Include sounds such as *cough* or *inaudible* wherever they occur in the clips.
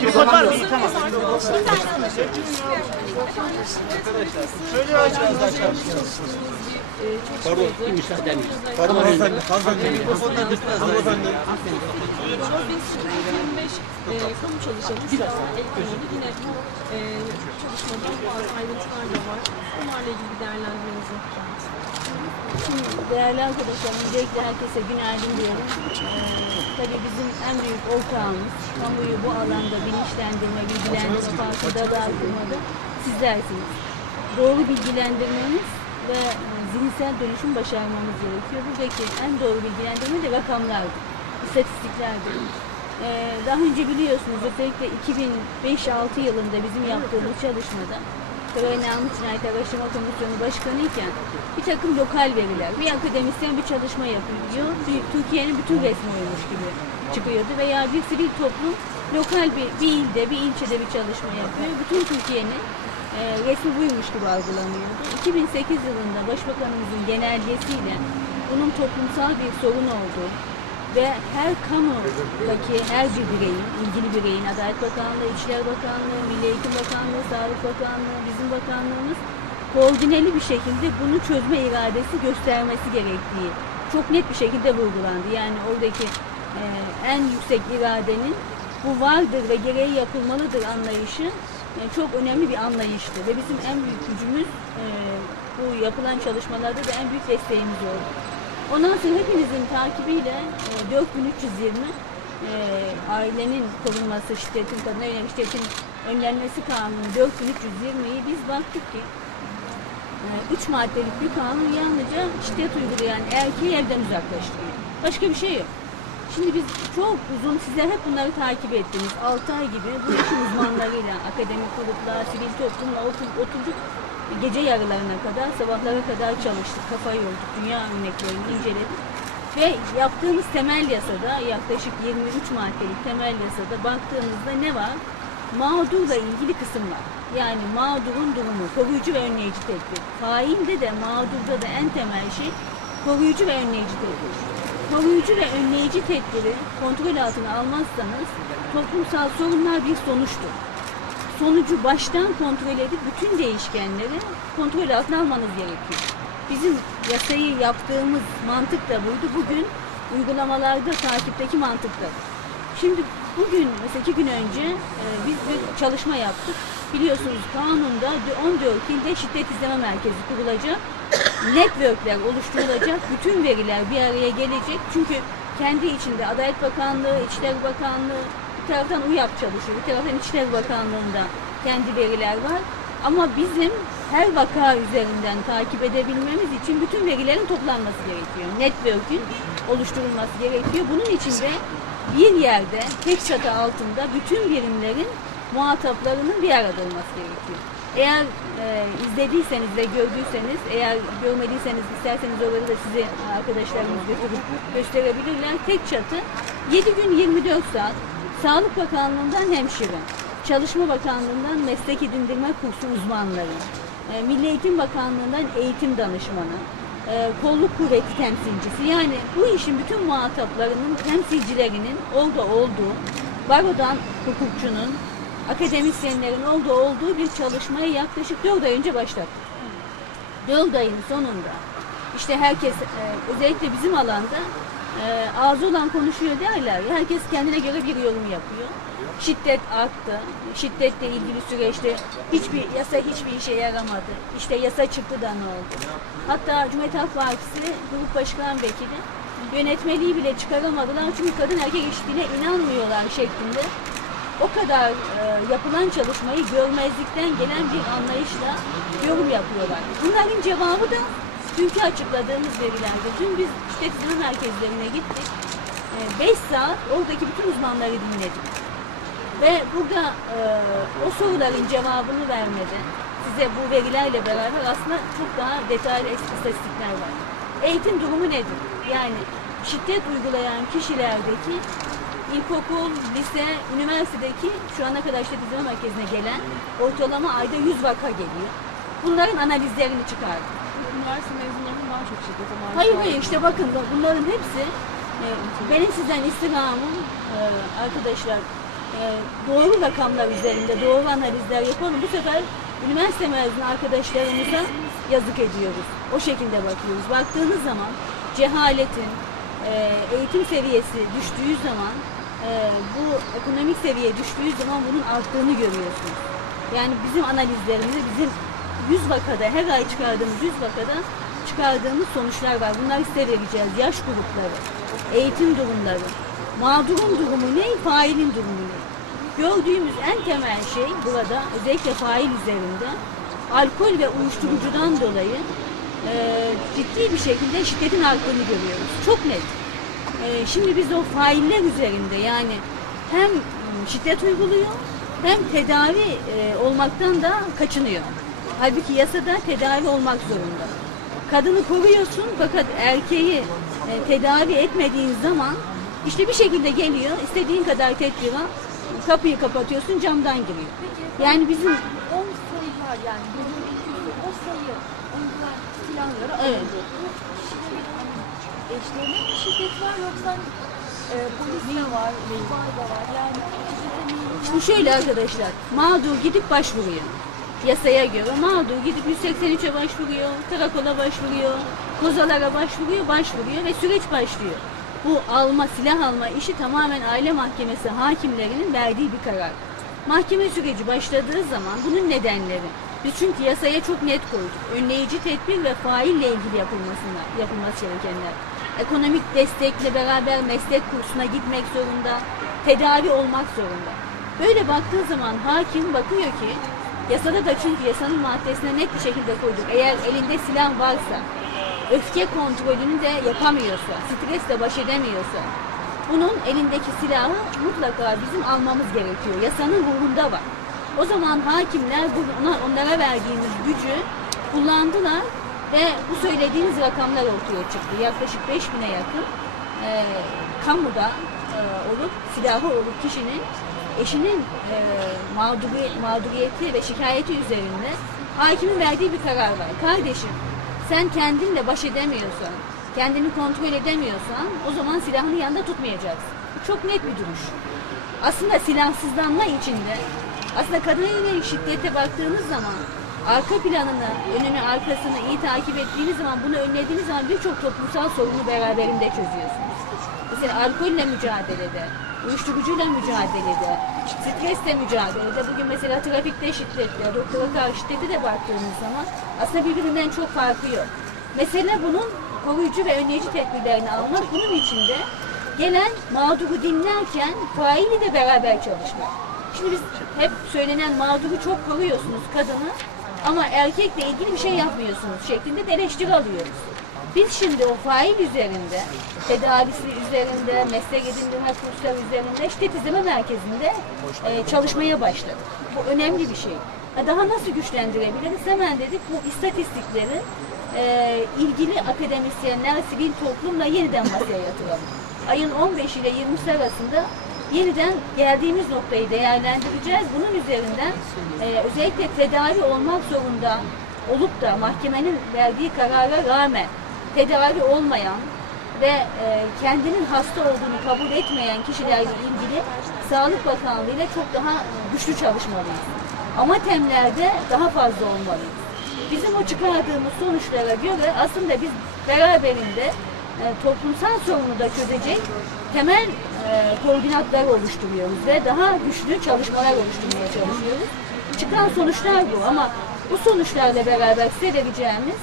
Tripod var mı? Tamam. Pardon. Pardon hanımefendi. Hanımefendi. Hanımefendi. 1525 e, kamu çalışanı konuda yine bu e, çalışmada bazı ayrıntılar da var. Bunlarla ilgili bir değerlendirmenizi yapacağız. Şimdi değerli arkadaşlarım, öncelikle herkese günaydın diyorum. Ee, tabii bizim en büyük ortağımız, kamuoyu bu alanda bilinçlendirme, bilgilendirme, farkındalığı artırmada sizlersiniz. Doğru bilgilendirmemiz ve e, zihinsel dönüşüm başarmamız gerekiyor. Buradaki en doğru bilgilendirme de rakamlardır, istatistiklerdir. Ee, daha önce biliyorsunuz özellikle 2005-6 yılında bizim yaptığımız çalışmada Saray Namık Cinayet Araştırma Komisyonu Başkanı iken bir takım lokal veriler, bir akademisyen bir çalışma yapıyor, Türkiye'nin bütün resmi oymuş gibi çıkıyordu veya bir sivil toplum lokal bir, bir ilde, bir ilçede bir çalışma yapıyor. Bütün Türkiye'nin e, resmi buymuş gibi algılanıyordu. 2008 yılında Başbakanımızın genelgesiyle bunun toplumsal bir sorun olduğu, ve her kamudaki her bir bireyin, ilgili bireyin, Adalet Bakanlığı, İçişleri Bakanlığı, Milli Eğitim Bakanlığı, Sağlık Bakanlığı, bizim bakanlığımız koordineli bir şekilde bunu çözme iradesi göstermesi gerektiği çok net bir şekilde vurgulandı. Yani oradaki e, en yüksek iradenin bu vardır ve gereği yapılmalıdır anlayışı e, çok önemli bir anlayıştı ve bizim en büyük gücümüz e, bu yapılan çalışmalarda da en büyük desteğimiz oldu. Ondan sonra hepinizin takibiyle e, 4320 e, ailenin korunması, şiddetin, kadına yönelik şiddetin önlenmesi kanunu 4320'yi biz baktık ki e, üç maddelik bir kanun yalnızca şiddet uygulayan erkeği evden uzaklaştırıyor. Başka bir şey yok. Şimdi biz çok uzun, sizler hep bunları takip ettiniz. 6 ay gibi bu işin uzmanlarıyla, akademik gruplar, sivil toplumla oturduk gece yarılarına kadar, sabahlara kadar çalıştık, kafayı yorduk, dünya örneklerini inceledik. Ve yaptığımız temel yasada, yaklaşık 23 maddelik temel yasada baktığımızda ne var? Mağdurla ilgili kısım var. Yani mağdurun durumu, koruyucu ve önleyici tedbir. Failde de mağdurda da en temel şey koruyucu ve önleyici tedbir. Koruyucu ve önleyici tedbiri kontrol altına almazsanız toplumsal sorunlar bir sonuçtur sonucu baştan kontrol edip bütün değişkenleri kontrol altına almanız gerekiyor. Bizim yasayı yaptığımız mantık da buydu. Bugün uygulamalarda takipteki mantık da. Şimdi bugün mesela iki gün önce e, biz bir çalışma yaptık. Biliyorsunuz kanunda 14 ilde şiddet izleme merkezi kurulacak. *coughs* Networkler oluşturulacak. Bütün veriler bir araya gelecek. Çünkü kendi içinde Adalet Bakanlığı, İçişleri Bakanlığı, bir taraftan UYAP çalışıyor, bir taraftan İçişleri Bakanlığı'nda kendi veriler var. Ama bizim her vaka üzerinden takip edebilmemiz için bütün verilerin toplanması gerekiyor. Network'ün oluşturulması gerekiyor. Bunun için de bir yerde, tek çatı altında bütün birimlerin muhataplarının bir arada olması gerekiyor. Eğer e, izlediyseniz ve gördüyseniz, eğer görmediyseniz isterseniz orada da sizi arkadaşlarımız götürüp gösterebilirler. Tek çatı 7 gün 24 saat Sağlık Bakanlığı'ndan hemşire, Çalışma Bakanlığı'ndan meslek edindirme kursu uzmanları, e, Milli Eğitim Bakanlığı'ndan eğitim danışmanı, e, kolluk kuvveti temsilcisi yani bu işin bütün muhataplarının temsilcilerinin orada olduğu, barodan hukukçunun, akademisyenlerin orada olduğu bir çalışmaya yaklaşık 4 ay önce başlattık. 4 ayın sonunda işte herkes e, özellikle bizim alanda e, ağzı olan konuşuyor derler. Herkes kendine göre bir yorum yapıyor. Şiddet arttı. Şiddetle ilgili süreçte hiçbir yasa hiçbir işe yaramadı. İşte yasa çıktı da ne oldu? Hatta Cumhuriyet Halk Partisi Grup Başkan Vekili yönetmeliği bile çıkaramadılar çünkü kadın erkek eşitliğine inanmıyorlar şeklinde o kadar e, yapılan çalışmayı görmezlikten gelen bir anlayışla yorum yapıyorlar. Bunların cevabı da dünkü açıkladığımız verilerde. Dün biz izleme merkezlerine gittik. 5 saat oradaki bütün uzmanları dinledik. Ve burada e, o soruların cevabını vermeden size bu verilerle beraber aslında çok daha detaylı istatistikler var. Eğitim durumu nedir? Yani şiddet uygulayan kişilerdeki ilkokul, lise, üniversitedeki şu ana kadar şiddet izleme merkezine gelen ortalama ayda 100 vaka geliyor. Bunların analizlerini çıkardık. Üniversite mezunlarının daha çok şiddete maruz Hayır hayır işte bakın bunların hepsi E, benim sizden istirhamım e, arkadaşlar e, doğru rakamlar üzerinde doğru analizler yapalım. Bu sefer üniversite mezunu arkadaşlarımıza yazık ediyoruz. O şekilde bakıyoruz. Baktığınız zaman cehaletin, e, eğitim seviyesi düştüğü zaman e, bu ekonomik seviye düştüğü zaman bunun arttığını görüyorsunuz. Yani bizim analizlerimizde bizim 100 vakada her ay çıkardığımız 100 vakada çıkardığımız sonuçlar var. Bunları size vereceğiz. Yaş grupları, eğitim durumları, mağdurun durumu ne, failin durumu ne? Gördüğümüz en temel şey burada özellikle fail üzerinde alkol ve uyuşturucudan dolayı e, ciddi bir şekilde şiddetin arttığını görüyoruz. Çok net. E, şimdi biz o failler üzerinde yani hem şiddet uyguluyor hem tedavi e, olmaktan da kaçınıyor. Halbuki yasada tedavi olmak zorunda. Kadını koruyorsun fakat erkeği e, tedavi etmediğin zaman işte bir şekilde geliyor istediğin kadar tedbir al, kapıyı kapatıyorsun camdan giriyor. Yani bizim 10 sayı var yani. O sayı uygular silahları Evet. alındı. Bu eşlerine mi şiddet var yoksa e, polis de var, itfaiye var. Yani Şimdi şöyle arkadaşlar, mağdur gidip başvuruyor. Yasaya göre mağdur gidip 183'e başvuruyor, karakola başvuruyor, kozalara başvuruyor, başvuruyor ve süreç başlıyor. Bu alma, silah alma işi tamamen aile mahkemesi hakimlerinin verdiği bir karar. Mahkeme süreci başladığı zaman bunun nedenleri. Biz çünkü yasaya çok net koyduk. Önleyici tedbir ve faille ilgili yapılmasına, yapılması gerekenler. Ekonomik destekle beraber meslek kursuna gitmek zorunda, tedavi olmak zorunda. Böyle baktığı zaman hakim bakıyor ki yasada da çünkü yasanın maddesine net bir şekilde koyduk. Eğer elinde silah varsa, öfke kontrolünü de yapamıyorsa, stresle baş edemiyorsa, bunun elindeki silahı mutlaka bizim almamız gerekiyor. Yasanın ruhunda var. O zaman hakimler bu, ona, onlara verdiğimiz gücü kullandılar ve bu söylediğiniz rakamlar ortaya çıktı. Yaklaşık 5000'e yakın e, kamuda e, olup silahı olup kişinin eşinin e, mağduri, mağduriyeti ve şikayeti üzerinde hakimin verdiği bir karar var. Kardeşim sen kendinle baş edemiyorsan, kendini kontrol edemiyorsan o zaman silahını yanında tutmayacaksın. Bu çok net bir duruş. Aslında silahsızlanma içinde aslında kadına yönelik şiddete baktığınız zaman arka planını, önünü, arkasını iyi takip ettiğiniz zaman bunu önlediğiniz zaman birçok toplumsal sorunu beraberinde çözüyorsunuz. Mesela alkolle mücadelede, uyuşturucuyla mücadelede, stresle mücadelede, bugün mesela trafikte şiddetle, doktora karşı şiddete de baktığınız zaman aslında birbirinden çok farkı yok. Mesele bunun koruyucu ve önleyici tedbirlerini almak, bunun içinde gelen mağduru dinlerken faili de beraber çalışmak. Şimdi biz hep söylenen mağduru çok koruyorsunuz kadını ama erkekle ilgili bir şey yapmıyorsunuz şeklinde de eleştiri alıyoruz. Biz şimdi o fail üzerinde, tedavisi üzerinde, meslek edindirme kursları üzerinde, şiddet izleme merkezinde e, çalışmaya başladık. Bu önemli bir şey. Ha, Daha nasıl güçlendirebiliriz? Hemen dedik bu istatistikleri e, ilgili akademisyenler, sivil toplumla yeniden masaya yatıralım. Ayın 15 ile 20'si arasında yeniden geldiğimiz noktayı değerlendireceğiz. Bunun üzerinden e, özellikle tedavi olmak zorunda olup da mahkemenin verdiği karara rağmen tedavi olmayan ve e, kendinin hasta olduğunu kabul etmeyen kişilerle ilgili Sağlık Bakanlığı ile çok daha güçlü çalışmalıyız. Ama temlerde daha fazla olmalıyız. Bizim o çıkardığımız sonuçlara göre aslında biz beraberinde e, toplumsal sorunu da çözecek temel e, koordinatlar oluşturuyoruz ve daha güçlü çalışmalar oluşturmaya çalışıyoruz. Çıkan sonuçlar bu ama bu sonuçlarla beraber size vereceğimiz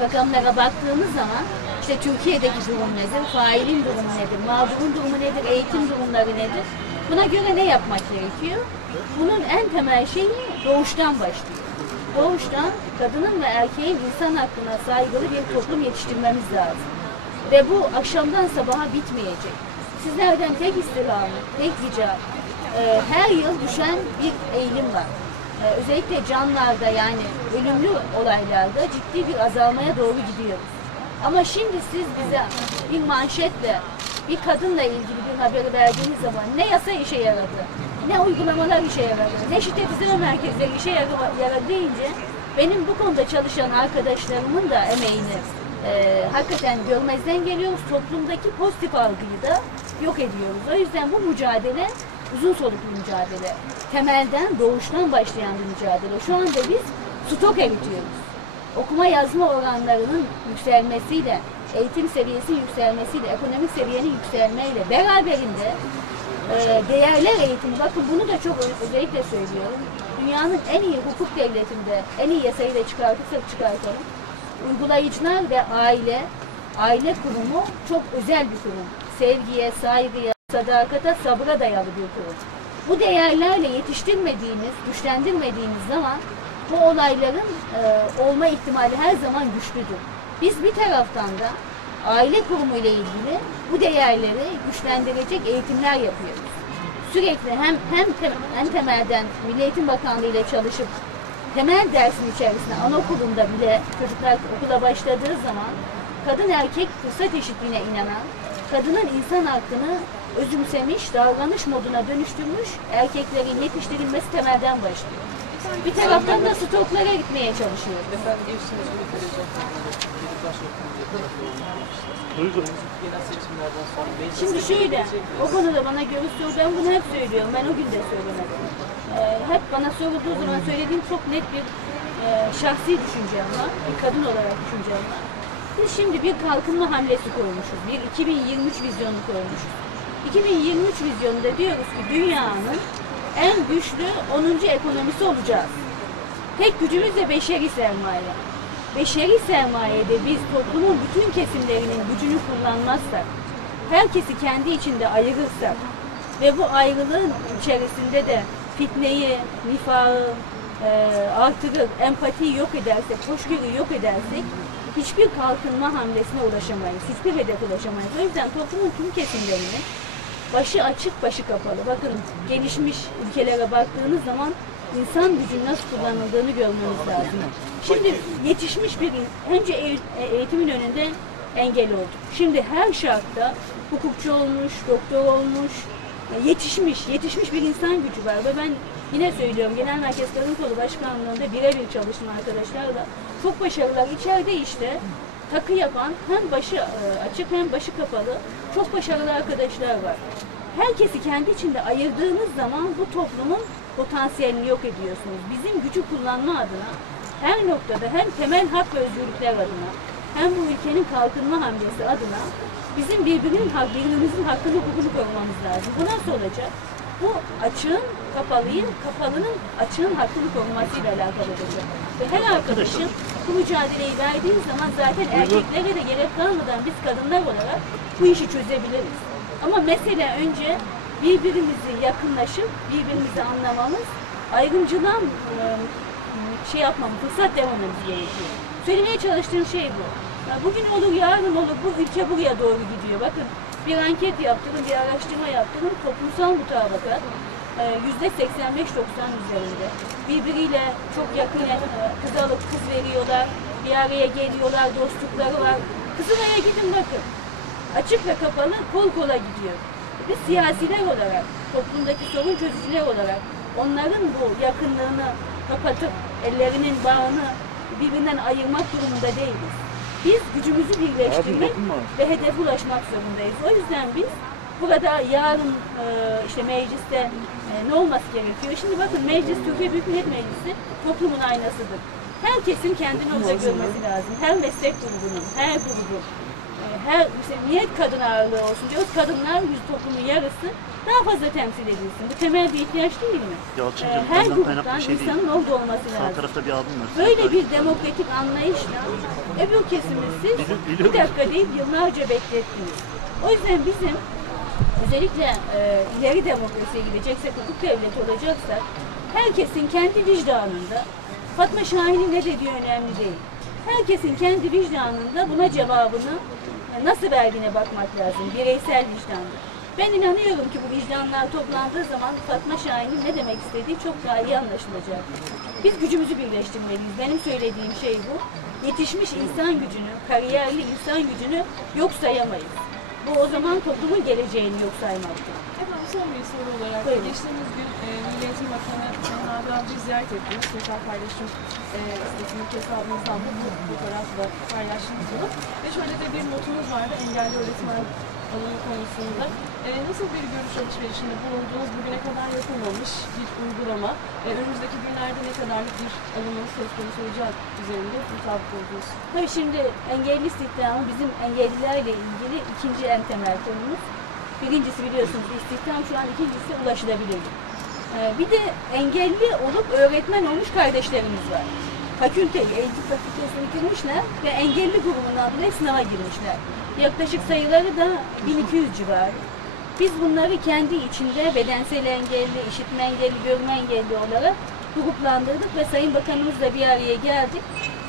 rakamlara baktığımız zaman işte Türkiye'deki durum nedir, failin durumu nedir, mağdurun durumu nedir, eğitim durumları nedir? Buna göre ne yapmak gerekiyor? Bunun en temel şeyi doğuştan başlıyor. Doğuştan kadının ve erkeğin insan hakkına saygılı bir toplum yetiştirmemiz lazım. Ve bu akşamdan sabaha bitmeyecek. Sizlerden tek istirhamı, tek rica, e, her yıl düşen bir eğilim var. E, özellikle canlarda yani ölümlü olaylarda ciddi bir azalmaya doğru gidiyoruz. Ama şimdi siz bize bir manşetle bir kadınla ilgili bir haberi verdiğiniz zaman ne yasa işe yaradı, ne uygulamalar işe yaradı, ne şiddet izleme merkezleri işe yaradı deyince benim bu konuda çalışan arkadaşlarımın da emeğini e, hakikaten görmezden geliyoruz. Toplumdaki pozitif algıyı da yok ediyoruz. O yüzden bu mücadele uzun soluklu mücadele. Temelden, doğuştan başlayan bir mücadele. Şu anda biz stok eritiyoruz. Okuma yazma oranlarının yükselmesiyle, eğitim seviyesinin yükselmesiyle, ekonomik seviyenin yükselmeyle beraberinde e, değerler eğitimi, bakın bunu da çok özellikle söylüyorum. Dünyanın en iyi hukuk devletinde, en iyi yasayı da çıkartırsak çıkartalım. Uygulayıcılar ve aile, aile kurumu çok özel bir kurum. Sevgiye, saygıya, sadakata, sabra dayalı bir kurum. Bu değerlerle yetiştirmediğiniz, güçlendirmediğiniz zaman bu olayların e, olma ihtimali her zaman güçlüdür. Biz bir taraftan da aile kurumu ile ilgili bu değerleri güçlendirecek eğitimler yapıyoruz. Sürekli hem hem en temelden Milli Eğitim Bakanlığı ile çalışıp temel dersin içerisinde anaokulunda bile çocuklar okula başladığı zaman kadın erkek fırsat eşitliğine inanan, kadının insan hakkını özümsemiş, davranış moduna dönüştürmüş erkeklerin yetiştirilmesi temelden başlıyor. Bir taraftan da stoklara gitmeye. Efendim meclis Şimdi şöyle, o konuda bana görüş sor, ben bunu hep söylüyorum, ben o gün de söylemedim. Ee, hep bana sorulduğu zaman söylediğim çok net bir e, şahsi düşüncem var, bir kadın olarak düşüncem var. Biz şimdi bir kalkınma hamlesi koymuşuz, bir 2023 vizyonu koymuşuz. 2023 vizyonunda diyoruz ki dünyanın en güçlü 10. ekonomisi olacağız. Tek gücümüz de beşeri sermaye. Beşeri sermayede biz toplumun bütün kesimlerinin gücünü kullanmazsak, herkesi kendi içinde ayırırsak ve bu ayrılığın içerisinde de fitneyi, nifağı e, artırır, empatiyi yok edersek, hoşgörüyü yok edersek hiçbir kalkınma hamlesine ulaşamayız, hiçbir hedefe ulaşamayız. O yüzden toplumun tüm kesimlerinin başı açık, başı kapalı. Bakın gelişmiş ülkelere baktığınız zaman insan gücünün nasıl kullanıldığını görmeniz lazım. Şimdi yetişmiş bir önce e, eğitimin önünde engel oldu. Şimdi her şartta hukukçu olmuş, doktor olmuş, yetişmiş, yetişmiş bir insan gücü var ve ben yine söylüyorum Genel Merkez Kadın Kolu Başkanlığı'nda birebir çalıştım arkadaşlarla. Çok başarılılar. İçeride işte takı yapan hem başı e, açık hem başı kapalı çok başarılı arkadaşlar var. Herkesi kendi içinde ayırdığınız zaman bu toplumun potansiyelini yok ediyorsunuz. Bizim gücü kullanma adına her noktada hem temel hak ve özgürlükler adına hem bu ülkenin kalkınma hamlesi adına bizim birbirinin hak, birbirimizin hakkını hukukunu korumamız lazım. Bu nasıl olacak? Bu açığın kapalıyı, kapalının açığın hakkını korumasıyla alakalı olacak. Ve her arkadaşım bu mücadeleyi verdiği zaman zaten erkeklere de gerek kalmadan biz kadınlar olarak bu işi çözebiliriz. Ama mesele önce birbirimizi yakınlaşıp birbirimizi anlamamız, ayrımcılığa e, şey yapmamız, fırsat vermememiz gerekiyor. Söylemeye çalıştığım şey bu. Bugün olur, yarın olur, bu ülke buraya doğru gidiyor. Bakın bir anket yaptırın, bir araştırma yaptırın, toplumsal mutabakat e, yüzde 85-90 üzerinde. Birbiriyle çok yakın e, kız alıp kız veriyorlar, bir araya geliyorlar, dostlukları var. Kızılay'a gidin bakın. Açık ve kapalı kol kola gidiyor. Biz siyasiler olarak, toplumdaki sorun çözücüler olarak onların bu yakınlığını kapatıp ellerinin bağını birbirinden ayırmak durumunda değiliz. Biz gücümüzü birleştirmek ve hedefe ulaşmak zorundayız. O yüzden biz burada yarın e, işte mecliste e, ne olması gerekiyor? Şimdi bakın meclis Türkiye Büyük Millet Meclisi toplumun aynasıdır. Herkesin kendini orada görmesi lazım. Her meslek grubunun, her grubun, her mesela niye kadın ağırlığı olsun diyoruz. Kadınlar yüz toplumun yarısı daha fazla temsil edilsin. Bu temel bir ihtiyaç değil mi? Yalçıncığım, E, her gruptan şey değil. insanın orada olması Sağ lazım. tarafta bir abim var. Böyle bir demokratik anlayışla öbür kesimi siz bir dakika değil yıllarca beklettiniz. O yüzden bizim özellikle e, ileri demokrasiye gideceksek, hukuk devleti olacaksak herkesin kendi vicdanında Fatma Şahin'in ne dediği önemli değil. Herkesin kendi vicdanında buna cevabını nasıl verdiğine bakmak lazım. Bireysel vicdanda. Ben inanıyorum ki bu vicdanlar toplandığı zaman Fatma Şahin'in ne demek istediği çok daha iyi anlaşılacak. Biz gücümüzü birleştirmeliyiz. Benim söylediğim şey bu. Yetişmiş insan gücünü, kariyerli insan gücünü yok sayamayız. Bu o zaman toplumun geleceğini yok saymaktır. Son bir soru olarak Buyurun. geçtiğimiz gün e, Milli Eğitim Bakanı Adil Avcı'yı ziyaret ettiniz. Sosyal paylaşım e, sitesindeki hesabınızdan da bu fotoğrafı da paylaştınız bunu. Ve şöyle de bir notunuz vardı engelli öğretmen alımı konusunda. E, nasıl bir görüş alışverişinde bulundunuz? Bugüne kadar yapılmamış bir uygulama. E, önümüzdeki günlerde ne kadarlık bir alımın söz konusu olacağı üzerinde mutabık oldunuz. Tabii şimdi engelli istihdamı bizim engellilerle ilgili ikinci en temel konumuz. Birincisi biliyorsunuz istihdam şu an ikincisi ulaşılabilirlik. Ee, bir de engelli olup öğretmen olmuş kardeşlerimiz var. Fakülteyi, eğitim fakültesine girmişler ve engelli grubundan bile sınava girmişler. Yaklaşık sayıları da 1200 civarı. Biz bunları kendi içinde bedensel engelli, işitme engelli, görme engelli olarak gruplandırdık ve Sayın Bakanımızla bir araya geldik.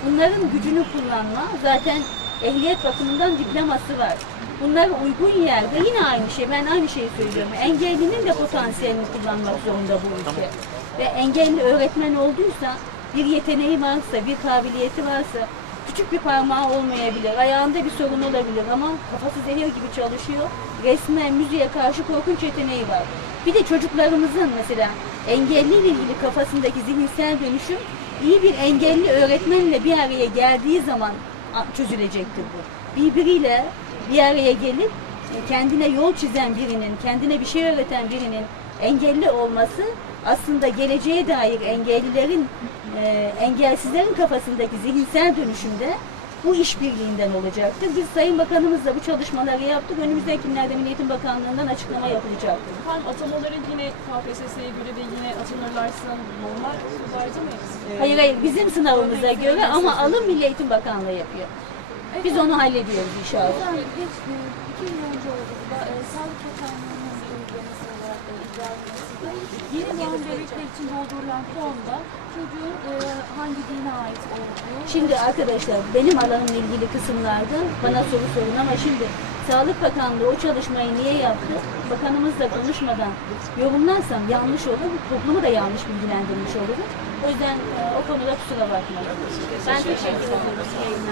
Bunların gücünü kullanma, zaten ehliyet bakımından diploması var. Bunlar uygun yerde yine aynı şey, ben aynı şeyi söylüyorum. Engellinin de potansiyelini kullanmak zorunda bu ülke. Ve engelli öğretmen olduysa, bir yeteneği varsa, bir kabiliyeti varsa, küçük bir parmağı olmayabilir, ayağında bir sorun olabilir ama kafası zehir gibi çalışıyor. Resme, müziğe karşı korkunç yeteneği var. Bir de çocuklarımızın mesela engelliyle ilgili kafasındaki zihinsel dönüşüm iyi bir engelli öğretmenle bir araya geldiği zaman çözülecektir bu. Birbiriyle bir araya gelip e, kendine yol çizen birinin, kendine bir şey öğreten birinin engelli olması aslında geleceğe dair engellilerin, e, engelsizlerin kafasındaki zihinsel dönüşümde bu işbirliğinden olacaktır. Biz Sayın Bakanımızla bu çalışmaları yaptık. Önümüzdeki günlerde Milli Eğitim Bakanlığı'ndan açıklama yapılacaktır. Efendim atamaları yine KPSS'ye göre de yine atanırlarsa normal vardı mı? Ee, Hayır hayır bizim sınavımıza göre ama alım Milli Eğitim Bakanlığı yapıyor. Biz onu hallediyoruz inşallah. Hocam geç, e, iki yıl önce oldu da e, Sağlık Bakanlığı'nın uygulaması olarak e, icra edilmesiydi. Yeni doğan bebekler için doldurulan formda çocuğun e, hangi dine ait olduğu... Şimdi arkadaşlar benim alanımla ilgili kısımlarda bana soru sorun ama şimdi Sağlık Bakanlığı o çalışmayı niye yaptı? Bakanımızla konuşmadan yorumlarsam yanlış olur, toplumu da yanlış bilgilendirmiş olurum. O yüzden e, o konuda kusura bakmayın. Ben teşekkür ederim.